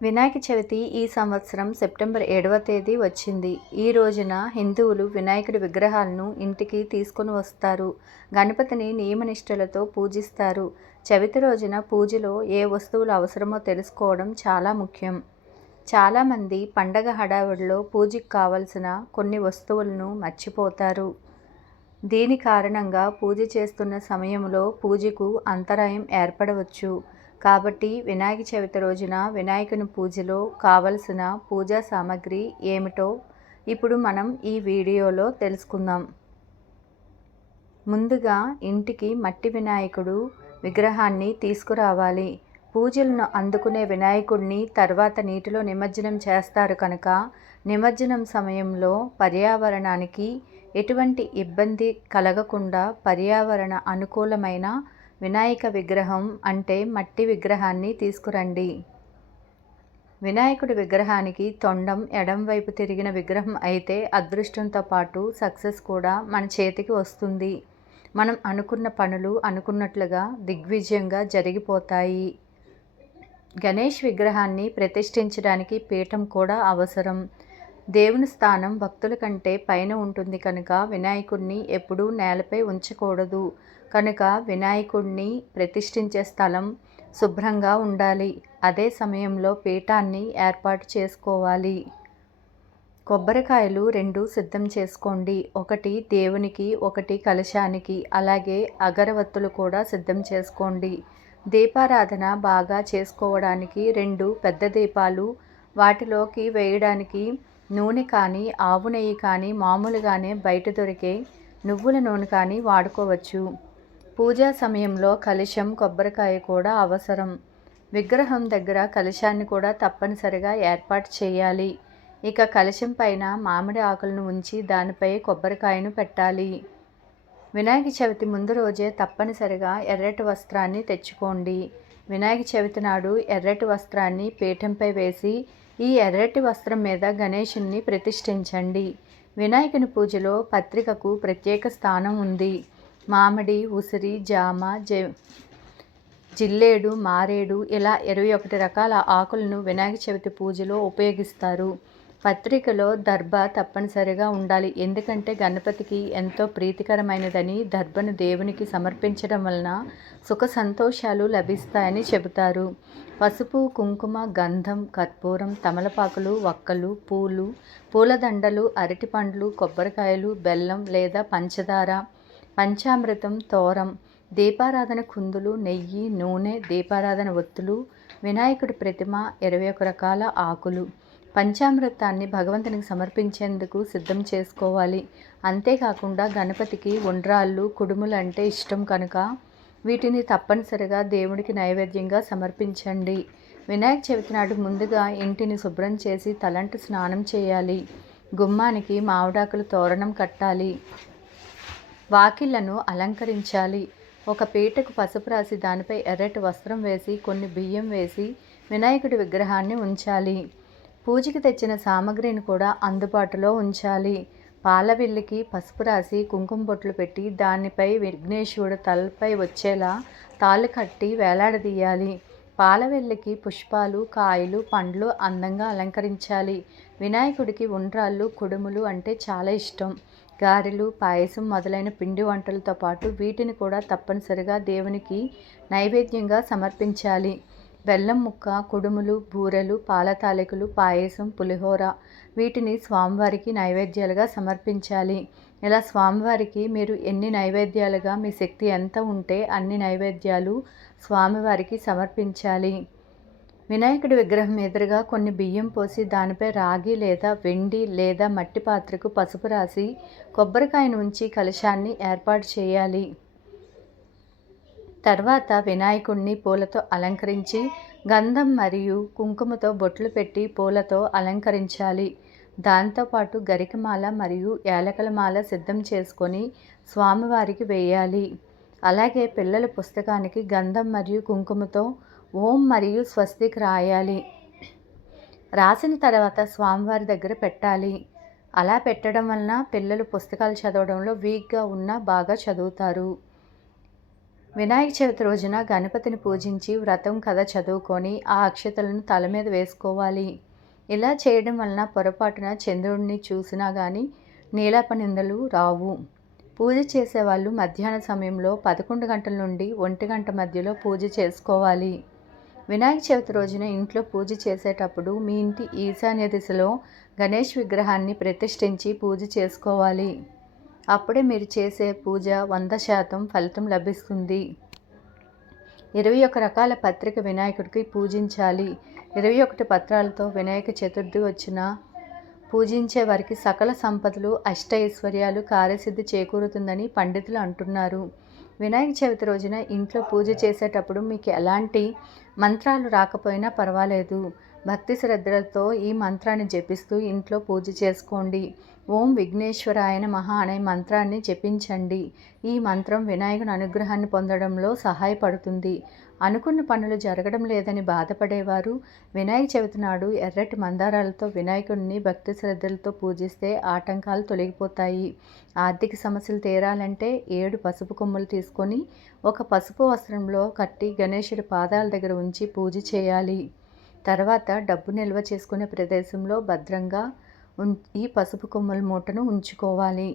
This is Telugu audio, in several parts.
వినాయక చవితి ఈ సంవత్సరం సెప్టెంబర్ ఏడవ తేదీ వచ్చింది. ఈ రోజున హిందువులు వినాయకుడి విగ్రహాలను ఇంటికి తీసుకొని వస్తారు. గణపతిని నియమనిష్టలతో పూజిస్తారు. చవితి రోజున పూజలో ఏ వస్తువులు అవసరమో తెలుసుకోవడం చాలా ముఖ్యం. చాలామంది పండగ హడావిడిలో పూజకి కావలసిన కొన్ని వస్తువులను మర్చిపోతారు. దీని కారణంగా పూజ చేస్తున్న సమయంలో పూజకు అంతరాయం ఏర్పడవచ్చు. కాబట్టి వినాయక చవితి రోజున వినాయకుని పూజలో కావలసిన పూజా సామాగ్రి ఏమిటో ఇప్పుడు మనం ఈ వీడియోలో తెలుసుకుందాం. ముందుగా ఇంటికి మట్టి వినాయకుడు విగ్రహాన్ని తీసుకురావాలి. పూజలను అందుకునే వినాయకుడిని తర్వాత నీటిలో నిమజ్జనం చేస్తారు కనుక నిమజ్జనం సమయంలో పర్యావరణానికి ఎటువంటి ఇబ్బంది కలగకుండా పర్యావరణ అనుకూలమైన వినాయక విగ్రహం అంటే మట్టి విగ్రహాన్ని తీసుకురండి. వినాయకుడి విగ్రహానికి తొండం ఎడం వైపు తిరిగిన విగ్రహం అయితే అదృష్టంతో పాటు సక్సెస్ కూడా మన చేతికి వస్తుంది. మనం అనుకున్న పనులు అనుకున్నట్లుగా దిగ్విజయంగా జరిగిపోతాయి. గణేష్ విగ్రహాన్ని ప్రతిష్ఠించడానికి పీఠం కూడా అవసరం. దేవుని స్థానం భక్తుల కంటే పైన ఉంటుంది కనుక వినాయకుడిని ఎప్పుడూ నేలపై ఉంచకూడదు. కనుక వినాయకుడిని ప్రతిష్ఠించే స్థలం శుభ్రంగా ఉండాలి. అదే సమయంలో పీఠాన్ని ఏర్పాటు చేసుకోవాలి. కొబ్బరికాయలు రెండు సిద్ధం చేసుకోండి. ఒకటి దేవునికి ఒకటి కలశానికి అలాగే అగరవత్తులు కూడా సిద్ధం చేసుకోండి. దీపారాధన బాగా చేసుకోవడానికి రెండు పెద్ద దీపాలు వాటిలోకి వేయడానికి నూనె కానీ ఆవు నెయ్యి కానీ మామూలుగానే బయట దొరికే నువ్వుల నూనె కానీ వాడుకోవచ్చు. పూజా సమయంలో కలశం కొబ్బరికాయ కూడా అవసరం. విగ్రహం దగ్గర కలశాన్ని కూడా తప్పనిసరిగా ఏర్పాటు చేయాలి. ఇక కలశం పైన మామిడి ఆకులను ఉంచి దానిపై కొబ్బరికాయను పెట్టాలి. వినాయక చవితి ముందు రోజే తప్పనిసరిగా ఎర్రటి వస్త్రాన్ని తెచ్చుకోండి. వినాయక చవితి నాడు ఎర్రటి వస్త్రాన్ని పీఠంపై వేసి ఈ ఎర్రటి వస్త్రం మీద గణేషుణ్ణి ప్రతిష్ఠించండి. వినాయకుని పూజలో పత్రికకు ప్రత్యేక స్థానం ఉంది. మామిడి ఉసిరి జామ జె జిల్లేడు మారేడు ఇలా ఇరవై ఒకటి రకాల ఆకులను వినాయక చవితి పూజలో ఉపయోగిస్తారు. పత్రికలో దర్భ తప్పనిసరిగా ఉండాలి. ఎందుకంటే గణపతికి ఎంతో ప్రీతికరమైనదని దర్భను దేవునికి సమర్పించడం వలన సుఖ సంతోషాలు లభిస్తాయని చెబుతారు. పసుపు కుంకుమ గంధం కర్పూరం తమలపాకులు వక్కలు పూలు పూలదండలు అరటిపండ్లు కొబ్బరికాయలు బెల్లం లేదా పంచదార పంచామృతం తోరం దీపారాధన కుందులు నెయ్యి నూనె దీపారాధన ఒత్తులు వినాయకుడి ప్రతిమ ఇరవై ఒక రకాల ఆకులు. పంచామృతాన్ని భగవంతునికి సమర్పించేందుకు సిద్ధం చేసుకోవాలి. అంతేకాకుండా గణపతికి ఉండ్రాళ్ళు కుడుములు అంటే ఇష్టం కనుక వీటిని తప్పనిసరిగా దేవుడికి నైవేద్యంగా సమర్పించండి. వినాయక చవితి నాడు ముందుగా ఇంటిని శుభ్రం చేసి తలంటు స్నానం చేయాలి. గుమ్మానికి మామిడాకులు తోరణం కట్టాలి. వాకిళ్ళను అలంకరించాలి. ఒక పీటకు పసుపు రాసి దానిపై ఎర్రటి వస్త్రం వేసి కొన్ని బియ్యం వేసి వినాయకుడి విగ్రహాన్ని ఉంచాలి. పూజకి తెచ్చిన సామగ్రిని కూడా అందుబాటులో ఉంచాలి. పాలవిల్లికి పసుపు రాసి కుంకుమ బొట్లు పెట్టి దానిపై విఘ్నేశ్వరుడు తలపై వచ్చేలా తాళ్ళు కట్టి వేలాడదీయాలి. పాలవెల్లికి పుష్పాలు కాయలు పండ్లు అందంగా అలంకరించాలి. వినాయకుడికి ఉండ్రాళ్ళు కుడుములు అంటే చాలా ఇష్టం. గారెలు పాయసం మొదలైన పిండి వంటలతో పాటు వీటిని కూడా తప్పనిసరిగా దేవునికి నైవేద్యంగా సమర్పించాలి. బెల్లం ముక్క కుడుములు బూరెలు పాల తాలికలు పాయసం పులిహోర వీటిని స్వామివారికి నైవేద్యాలుగా సమర్పించాలి. ఇలా స్వామివారికి మీరు ఎన్ని నైవేద్యాలుగా మీ శక్తి ఎంత ఉంటే అన్ని నైవేద్యాలు స్వామివారికి సమర్పించాలి. వినాయకుడి విగ్రహం ఎదురుగా కొన్ని బియ్యం పోసి దానిపై రాగి లేదా వెండి లేదా మట్టి పాత్రకు పసుపు రాసి కొబ్బరికాయను ఉంచి కలశాన్ని ఏర్పాటు చేయాలి. తర్వాత వినాయకుడిని పూలతో అలంకరించి గంధం మరియు కుంకుమతో బొట్లు పెట్టి పూలతో అలంకరించాలి. దాంతోపాటు గరికమాల మరియు ఏలకల మాల సిద్ధం చేసుకొని స్వామివారికి వేయాలి. అలాగే పిల్లల పుస్తకానికి గంధం మరియు కుంకుమతో ఓం మరియు స్వస్తిక్ రాయాలి. రాసిన తర్వాత స్వామివారి దగ్గర పెట్టాలి. అలా పెట్టడం వలన పిల్లలు పుస్తకాలు చదవడంలో వీక్గా ఉన్న బాగా చదువుతారు. వినాయక చవితి రోజున గణపతిని పూజించి వ్రతం కథ చదువుకొని ఆ అక్షతలను తల మీద వేసుకోవాలి. ఇలా చేయడం వలన పొరపాటున చంద్రుడిని చూసినా కానీ నీలాప నిందలు రావు. పూజ చేసేవాళ్ళు మధ్యాహ్న సమయంలో పదకొండు గంటల నుండి ఒంటి గంట మధ్యలో పూజ చేసుకోవాలి. వినాయక చవితి రోజున ఇంట్లో పూజ చేసేటప్పుడు మీ ఇంటి ఈశాన్య దిశలో గణేష్ విగ్రహాన్ని ప్రతిష్ఠించి పూజ చేసుకోవాలి. అప్పుడే మీరు చేసే పూజ వంద శాతం ఫలితం లభిస్తుంది. ఇరవై ఒక రకాల పత్రిక వినాయకుడికి పూజించాలి. ఇరవై ఒకటి పత్రాలతో వినాయక చతుర్థి వచ్చిన పూజించే వారికి సకల సంపదలు అష్టైశ్వర్యాలు కార్యసిద్ధి చేకూరుతుందని పండితులు అంటున్నారు. వినాయక చవితి రోజున ఇంట్లో పూజ చేసేటప్పుడు మీకు ఎలాంటి మంత్రాలు రాకపోయినా పర్వాలేదు. భక్తి శ్రద్ధలతో ఈ మంత్రాన్ని జపిస్తూ ఇంట్లో పూజ చేసుకోండి. ఓం విఘ్నేశ్వరాయన మహా అనే మంత్రాన్ని జపించండి. ఈ మంత్రం వినాయకుని అనుగ్రహాన్ని పొందడంలో సహాయపడుతుంది. అనుకున్న పనులు జరగడం లేదని బాధపడేవారు. వినాయక చవితి నాడు ఎర్రటి మందారాలతో వినాయకుడిని భక్తి శ్రద్ధలతో పూజిస్తే ఆటంకాలు తొలగిపోతాయి. ఆర్థిక సమస్యలు తీరాలంటే ఏడు పసుపు కొమ్ములు తీసుకొని ఒక పసుపు వస్త్రంలో కట్టి గణేశుడి పాదాల దగ్గర ఉంచి పూజ చేయాలి. తర్వాత డబ్బు నిల్వ చేసుకునే ప్రదేశంలో భద్రంగా ఈ పసుపు కొమ్మల మూటను ఉంచుకోవాలి.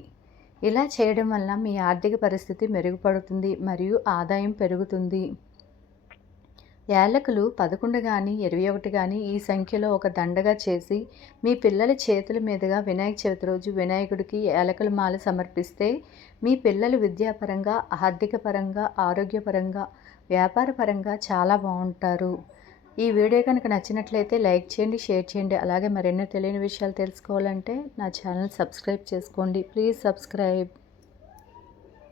ఇలా చేయడం వల్ల మీ ఆర్థిక పరిస్థితి మెరుగుపడుతుంది మరియు ఆదాయం పెరుగుతుంది. యాలకులు పదకొండు కానీ ఇరవై ఒకటి కానీ ఈ సంఖ్యలో ఒక దండగా చేసి మీ పిల్లల చేతుల మీదుగా వినాయక చవితి రోజు వినాయకుడికి యాలకుల మాల సమర్పిస్తే మీ పిల్లలు విద్యాపరంగా ఆర్థిక పరంగా ఆరోగ్యపరంగా వ్యాపారపరంగా చాలా బాగుంటారు. ఈ వీడియో కనుక నచ్చినట్లయితే లైక్ చేయండి షేర్ చేయండి. అలాగే మరెన్నో తెలియని విషయాలు తెలుసుకోవాలంటే నా ఛానల్ సబ్స్క్రైబ్ చేసుకోండి. Please subscribe.